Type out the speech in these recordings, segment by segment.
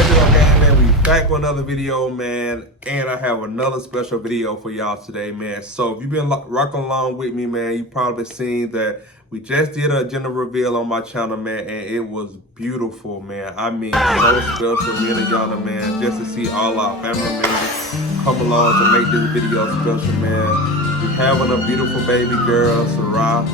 Gang, man, we back with another video, man, and I have another special video for y'all today, man. So if you've been rocking along with me, man, you probably seen that we just did a gender reveal on my channel, man, and it was beautiful, man. I mean, so special, me and Ayana, man, just to see all our family members come along to make this video special, man. We having a beautiful baby girl, Sarah.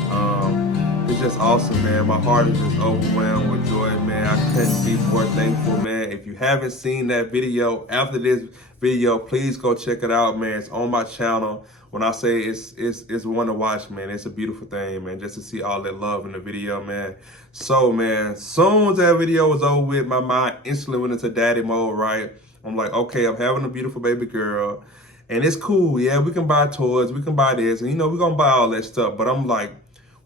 It's just awesome, man. My heart is just overwhelmed with joy, man. I couldn't be more thankful, man. If you haven't seen that video, after this video, please go check it out, man. It's on my channel. When I say it's one to watch, man, it's a beautiful thing, man, just to see all that love in the video, man. So, man, soon as that video was over with, my mind instantly went into daddy mode, right? I'm like, okay, I'm having a beautiful baby girl, and it's cool. Yeah, we can buy toys, we can buy this, and, we're going to buy all that stuff. But I'm like,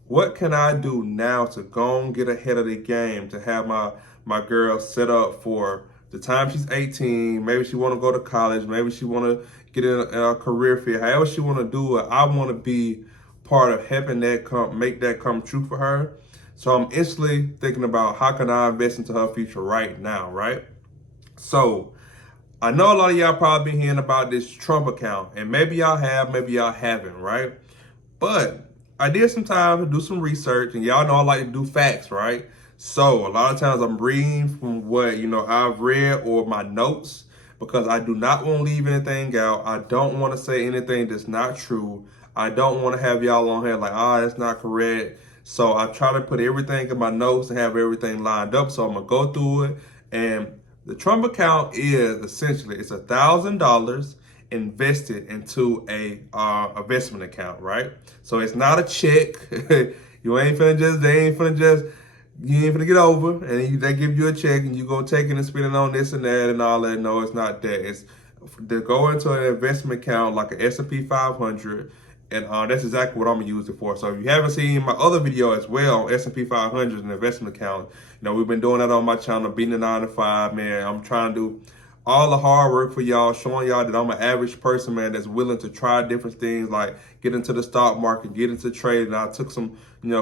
what can I do now to go and get ahead of the game, to have my girl set up for the time she's 18? Maybe she want to go to college. Maybe she want to get in a career field. However she want to do it, I want to be part of helping that make that come true for her. So I'm instantly thinking about how can I invest into her future right now, right? So I know a lot of y'all probably been hearing about this Trump account, and maybe y'all have, maybe y'all haven't, right? But I did some time to do some research, and y'all know I like to do facts, right? So a lot of times I'm reading from what, I've read or my notes, because I do not want to leave anything out. I don't want to say anything that's not true. I don't want to have y'all on here like, that's not correct. So I try to put everything in my notes and have everything lined up. So I'm going to go through it. And the Trump account is essentially, it's $1,000 invested into a investment account, right? So it's not a check. You ain't finna get over and they give you a check and you go take it and spend it on this and that and all that. No, it's not that. It's to go into an investment account like an S&P 500, and that's exactly what I'm gonna use it for. So if you haven't seen my other video as well on S&P 500 and investment account, we've been doing that on my channel, beating the 9 to 5, man. I'm trying to do all the hard work for y'all, showing y'all that I'm an average person, man, that's willing to try different things, like get into the stock market, get into trading. I took some,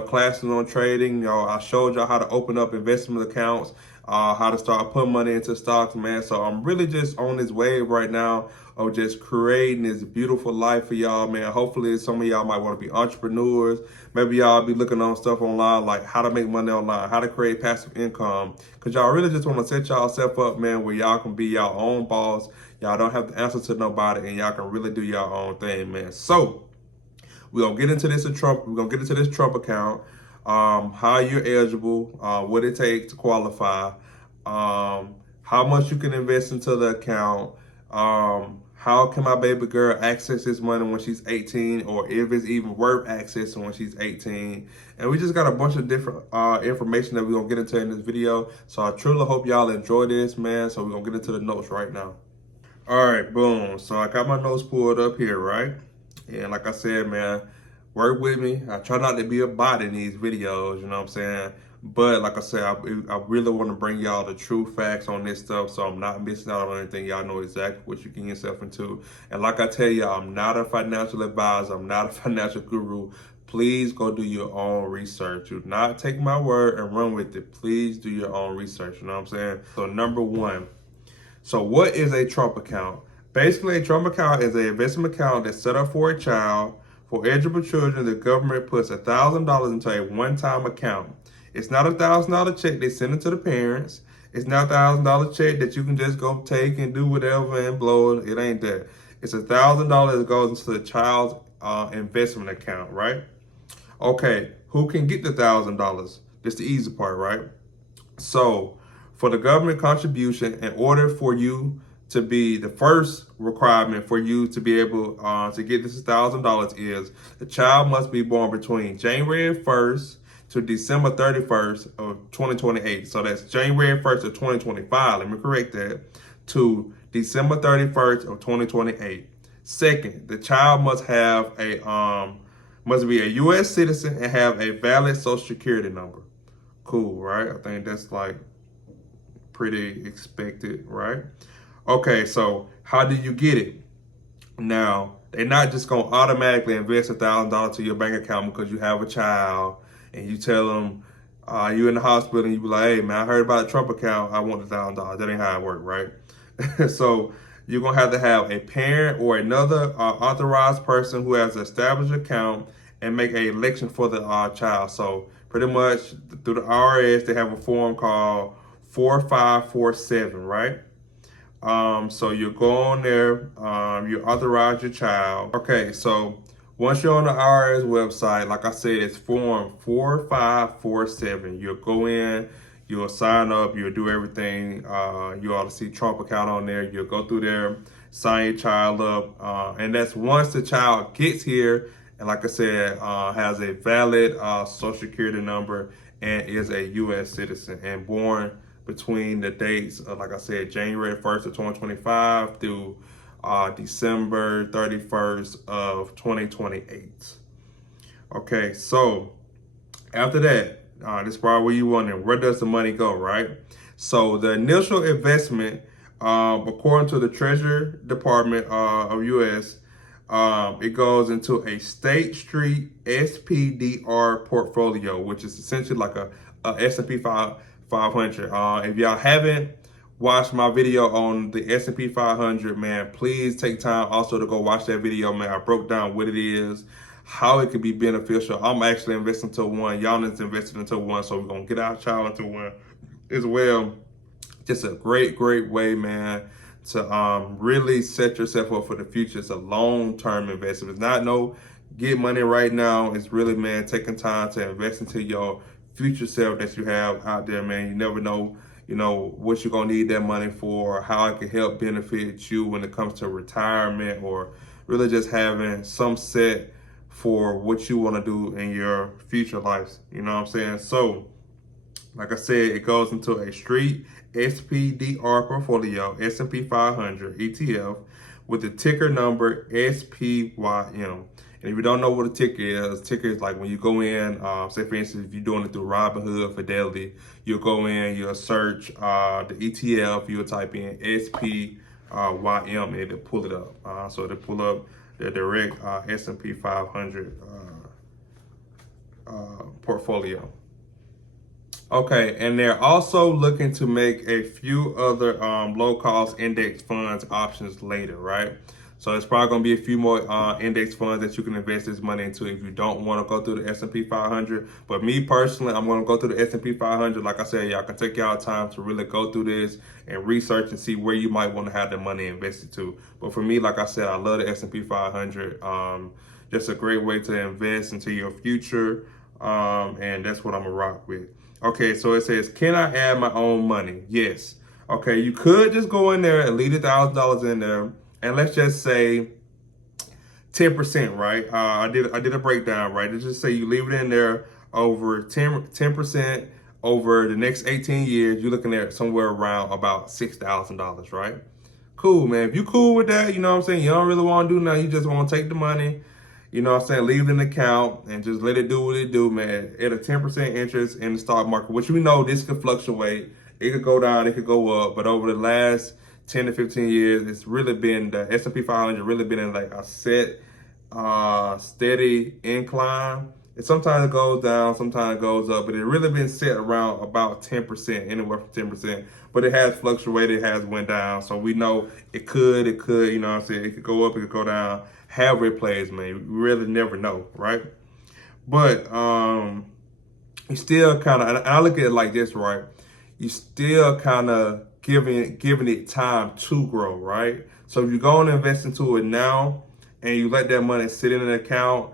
classes on trading. I showed y'all how to open up investment accounts, how to start putting money into stocks, man. So I'm really just on this wave right now of just creating this beautiful life for y'all, man. Hopefully some of y'all might want to be entrepreneurs. Maybe y'all be looking on stuff online, like how to make money online, how to create passive income. Because y'all really just want to set y'allself up, man, where y'all can be y'all own boss. Y'all don't have to answer to nobody, and y'all can really do your own thing, man. So we're going to get into this Trump account, how you're eligible, what it takes to qualify, how much you can invest into the account, how can my baby girl access this money when she's 18, or if it's even worth accessing when she's 18. And we just got a bunch of different information that we're going to get into in this video. So I truly hope y'all enjoy this, man. So we're going to get into the notes right now. All right, boom. So I got my notes pulled up here, right? And like I said, man, work with me. I try not to be a bot in these videos, you know what I'm saying? But like I said, I really want to bring y'all the true facts on this stuff, so I'm not missing out on anything. Y'all know exactly what you get yourself into. And like I tell y'all, I'm not a financial advisor. I'm not a financial guru. Please go do your own research. Do not take my word and run with it. Please do your own research, you know what I'm saying? So number one, so what is a Trump account? Basically, a Trump account is an investment account that's set up for a child. For eligible children, the government puts $1,000 into a one-time account. It's not $1,000 check they send it to the parents. It's not $1,000 check that you can just go take and do whatever and blow it. It ain't that. It's $1,000 that goes into the child's investment account, right? Okay, who can get the $1,000? That's the easy part, right? So for the government contribution, in order for you to be, the first requirement for you to be able to get this $1,000 is the child must be born between January 1st to December 31st of 2028. So that's January 1st of 2025, let me correct that, to December 31st of 2028. Second, the child must have must be a U.S. citizen and have a valid Social Security number. Cool, right? I think that's like pretty expected, right? Okay, so how do you get it? Now, they're not just gonna automatically invest $1,000 to your bank account because you have a child and you tell them You in the hospital and you be like, hey man, I heard about the Trump account. I want $1,000. That ain't how it works, right? So you're gonna have to have a parent or another authorized person who has an established account and make an election for the child. So pretty much through the IRS, they have a form called 4547, right? So you go on there, you authorize your child. Okay, so once you're on the IRS website, like I said, it's form 4547. You'll go in, you'll sign up, you'll do everything. You ought to see Trump account on there. You'll go through there, sign your child up, and that's once the child gets here. And like I said, has a valid social security number and is a U.S. citizen and born between the dates of, like I said, January 1st of 2025 through December 31st of 2028. Okay, so after that, this is probably where you wondering, where does the money go, right? So the initial investment, according to the Treasury Department of U.S., it goes into a State Street SPDR portfolio, which is essentially like a S&P 500. If y'all haven't watched my video on the S&P 500, man, please take time also to go watch that video, man. I broke down what it is, how it could be beneficial. I'm actually investing into one. Y'all is invested into one, so we're going to get our child into one as well. Just a great way, man, to really set yourself up for the future. It's a long-term investment. It's not no get money right now. It's really, man, taking time to invest into your future self that you have out there, man. You never know, what you're gonna need that money for, how it can help benefit you when it comes to retirement, or really just having some set for what you want to do in your future life. You know what I'm saying? So, like I said, it goes into a street SPDR portfolio, S&P 500 ETF, with the ticker number SPYM. And if you don't know what a ticker is like when you go in, say for instance, if you're doing it through Robinhood, Fidelity, you'll go in, you'll search the ETF, you'll type in SPYM, and it'll pull it up. So it'll pull up the direct S&P 500 portfolio. Okay, and they're also looking to make a few other low-cost index funds options later, right? So it's probably going to be a few more index funds that you can invest this money into if you don't want to go through the S&P 500. But me personally, I'm going to go through the S&P 500. Like I said, y'all can take y'all time to really go through this and research and see where you might want to have the money invested to. But for me, like I said, I love the S&P 500. Just a great way to invest into your future, and that's what I'm going to rock with. Okay, so it says, can I add my own money? Yes. Okay, you could just go in there and leave $1,000 in there, and let's just say 10%, right? I did a breakdown, right? Let's just say you leave it in there over 10% over the next 18 years. You're looking at somewhere around about $6,000, right? Cool, man. If you cool with that, you know what I'm saying? You don't really want to do nothing. You just want to take the money, you know what I'm saying, leave it in the account and just let it do what it do, man. At a 10% interest in the stock market, which we know this could fluctuate. It could go down, it could go up. But over the last 10 to 15 years, it's really been, the S&P 500 really been in like a set, steady incline. And sometimes it goes down, sometimes it goes up, but it really been set around about 10%, anywhere from 10%. But it has fluctuated, it has went down. So we know it could, you know what I'm saying? It could go up, it could go down. However it plays, man, you really never know, right? But you still kind of, and I look at it like this, right? You still kind of giving it time to grow, right? So if you go and invest into it now and you let that money sit in an account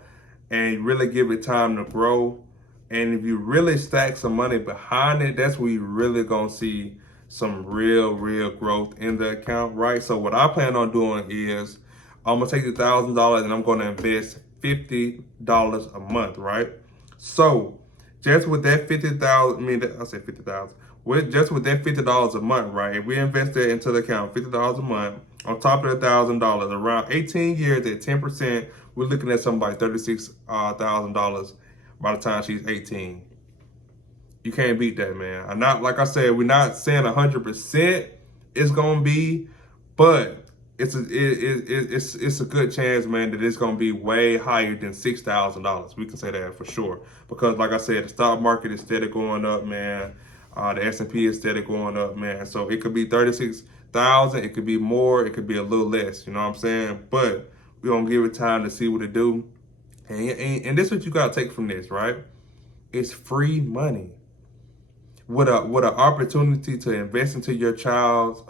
and you really give it time to grow, and if you really stack some money behind it, that's where you really gonna see some real growth in the account, right? So what I plan on doing is I'm gonna take the $1,000 and I'm gonna invest $50 a month, right? So just with that just with that $50 a month, right? If we invest that into the account, $50 a month, on top of the $1,000, around 18 years at 10%, we're looking at something like $36,000 by the time she's 18. You can't beat that, man. I'm not, like I said, we're not saying 100% it's gonna be, but it's a good chance, man, that it's gonna be way higher than $6,000. We can say that for sure, because like I said, the stock market is steady going up, man. The S&P is steady going up, man. So it could be 36,000, it could be more, it could be a little less. You know what I'm saying? But we gonna give it time to see what it do. And this is what you gotta take from this, right? It's free money. With an opportunity to invest into your child's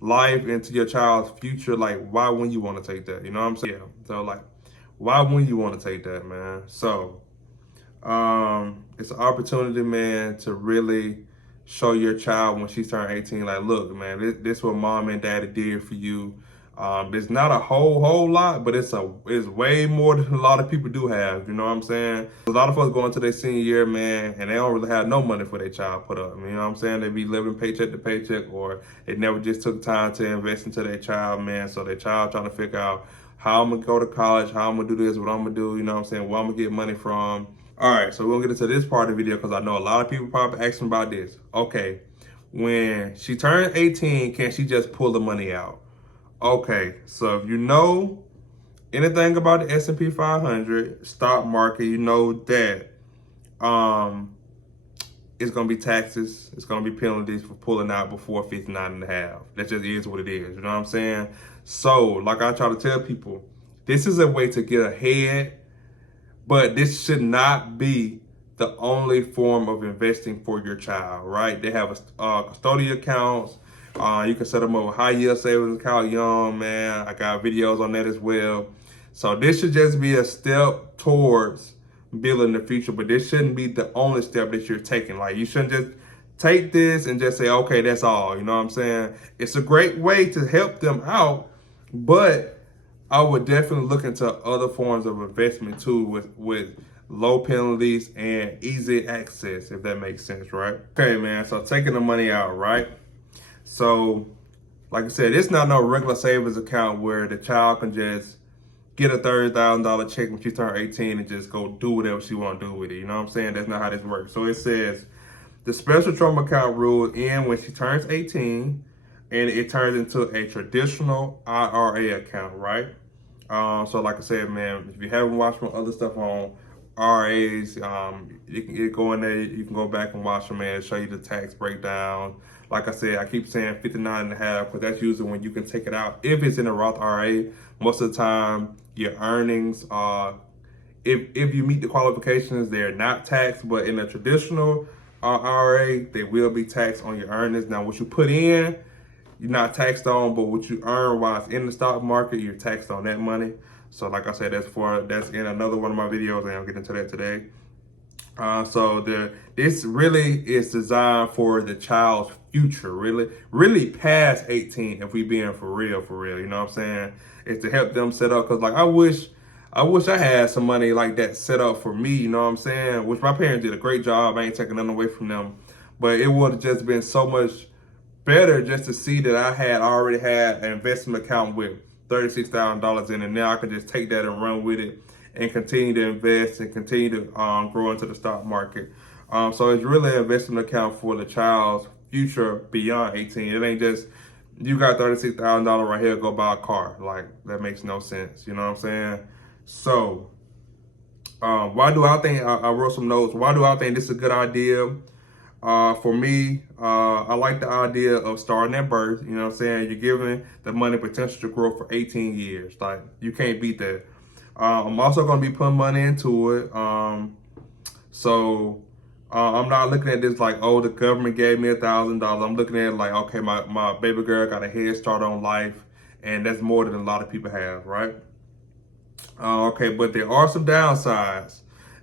life, into your child's future. Like, why wouldn't you want to take that? You know what I'm saying? Yeah. So like, why wouldn't you want to take that, man? So it's an opportunity, man, to really show your child when she's turned 18, like, look, man, this what mom and daddy did for you. It's not a whole lot, but it's way more than a lot of people do have. You know what I'm saying? A lot of us go into their senior year, man, and they don't really have no money for their child put up. You know what I'm saying? They be living paycheck to paycheck, or they never just took time to invest into their child, man. So their child trying to figure out how I'm gonna go to college, how I'm gonna do this, what I'm gonna do. You know what I'm saying? Where I'm gonna get money from. All right, so we're gonna get into this part of the video because I know a lot of people probably asking about this. Okay, when she turned 18, can she just pull the money out? Okay, so if you know anything about the S&P 500 stock market, you know that it's gonna be taxes, it's gonna be penalties for pulling out before 59 and a half. That just is what it is. You know what I'm saying? So, like I try to tell people, this is a way to get ahead. But this should not be the only form of investing for your child, right? They have custodial accounts. You can set them up with high yield savings account young, man. I got videos on that as well. So this should just be a step towards building the future, but this shouldn't be the only step that you're taking. Like, you shouldn't just take this and just say, okay, that's all. You know what I'm saying? It's a great way to help them out, but I would definitely look into other forms of investment too, with low penalties and easy access, if that makes sense, right? Okay, man, so taking the money out, right? So, like I said, it's not no regular savings account where the child can just get a $30,000 check when she turns 18 and just go do whatever she want to do with it. You know what I'm saying? That's not how this works. So it says the special trauma account rule ends when she turns 18 and it turns into a traditional IRA account, right? So like I said, man, if you haven't watched my other stuff on RAs, you can go in there, you can go back and watch them, man, show you the tax breakdown. Like I said, I keep saying 59 and a half, because that's usually when you can take it out. If it's in a Roth IRA, most of the time, your earnings, if you meet the qualifications, they're not taxed, but in a traditional IRA, they will be taxed on your earnings. Now, what you put in, you're not taxed on, but what you earn while it's in the stock market, you're taxed on that money. So like I said, that's in another one of my videos, and I'll get into that today. This really is designed for the child's future, really past 18, if we being for real, you know what I'm saying? It's to help them set up, because like I wish I had some money like that set up for me, you know what I'm saying? Which my parents did a great job. I ain't taking nothing away from them, but it would have just been so much better just to see that I already had an investment account with $36,000 in it. Now I can just take that and run with it and continue to invest and continue to grow into the stock market. So it's really an investment account for the child's future beyond 18. It ain't just, you got $36,000 right here, go buy a car. Like, that makes no sense. You know what I'm saying? So why do I think, I wrote some notes, why do I think this is a good idea? For me, I like the idea of starting at birth. You know what I'm saying? You're giving the money potential to grow for 18 years. Like, you can't beat that. I'm also going to be putting money into it. So I'm not looking at this like, oh, the government gave me $1,000. I'm looking at it like, okay, my baby girl got a head start on life, and that's more than a lot of people have, right? Okay, but there are some downsides.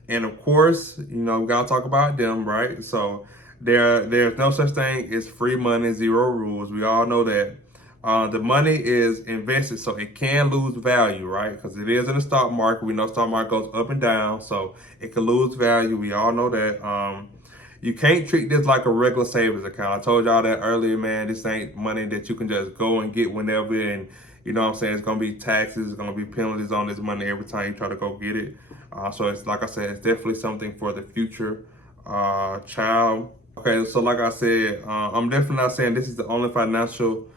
And of course, you know, we got to talk about them, right? So there's no such thing as free money, zero rules. We all know that. The money is invested, so it can lose value, right? Because it is in the stock market. We know stock market goes up and down, so it can lose value. We all know that. You can't treat this like a regular savings account. I told y'all that earlier, man. This ain't money that you can just go and get whenever, and you know what I'm saying? It's going to be taxes. It's going to be penalties on this money every time you try to go get it. So it's, like I said, it's definitely something for the future child. Okay, so like I said, I'm definitely not saying this is the only financial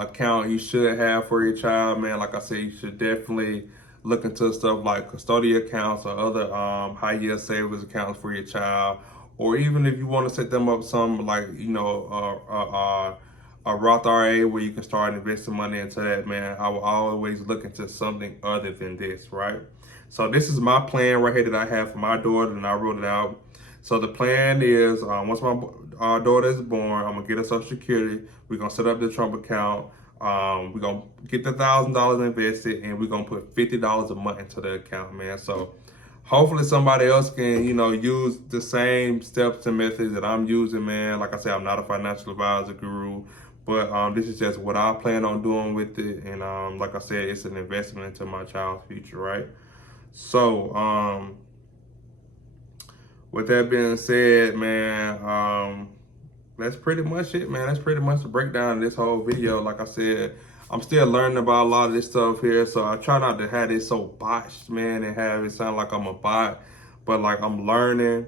account you should have for your child, man. Like I said, you should definitely look into stuff like custodial accounts or other high yield savings accounts for your child, or even if you want to set them up some like a Roth IRA where you can start investing money into that, man. I will always look into something other than this, right? So this is my plan right here that I have for my daughter, and I wrote it out. So the plan is once my daughter is born, I'm gonna get her Social Security. We're gonna set up the Trump account. We're gonna get the $1,000 invested, and we're gonna put $50 a month into the account, man. So hopefully somebody else can, use the same steps and methods that I'm using, man. Like I said, I'm not a financial advisor guru, but this is just what I plan on doing with it. And like I said, it's an investment into my child's future, right? So with that being said, man, that's pretty much it, man. That's pretty much the breakdown of this whole video. Like I said, I'm still learning about a lot of this stuff here, so I try not to have it so botched, man, and have it sound like I'm a bot, but like I'm learning.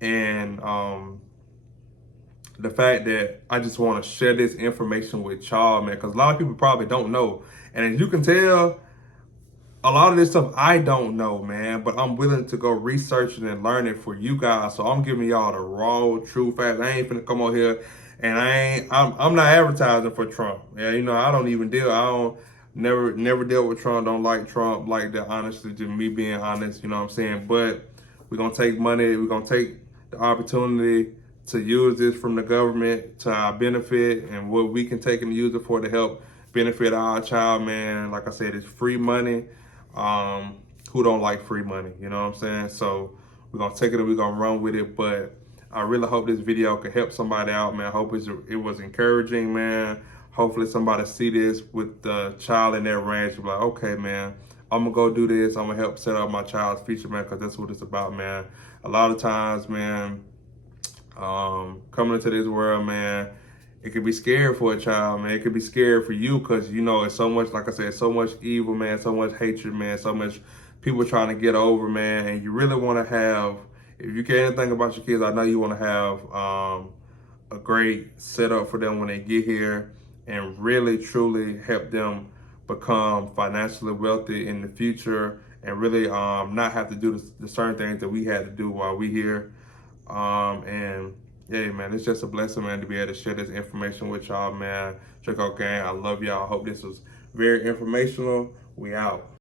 And the fact that I just want to share this information with y'all, man, because a lot of people probably don't know. And as you can tell, a lot of this stuff I don't know, man, but I'm willing to go research it and learn it for you guys. So I'm giving y'all the raw, true facts. I ain't finna come on here and I'm not advertising for Trump. Yeah, I don't even never deal with Trump. Don't like Trump like that, honestly, just me being honest, you know what I'm saying? But we're gonna take money, we're gonna take the opportunity to use this from the government to our benefit, and what we can take and use it for to help benefit our child, man. Like I said, it's free money. Who don't like free money? You know what I'm saying? So we're gonna take it and we're gonna run with it. But I really hope this video could help somebody out, man. I hope it was encouraging, man. Hopefully somebody see this with the child in their range. Be like, okay, man, I'm gonna go do this. I'm gonna help set up my child's future, man, because that's what it's about, man. A lot of times, man, coming into this world, man, it could be scary for a child, man. It could be scary for you because, it's so much, like I said, so much evil, man, so much hatred, man, so much people trying to get over, man. And you really want to have, if you care anything about your kids, I know you want to have a great setup for them when they get here and really, truly help them become financially wealthy in the future and really not have to do the certain things that we had to do while we here. And yeah, man, it's just a blessing, man, to be able to share this information with y'all, man. Check out gang. I love y'all. I hope this was very informational. We out.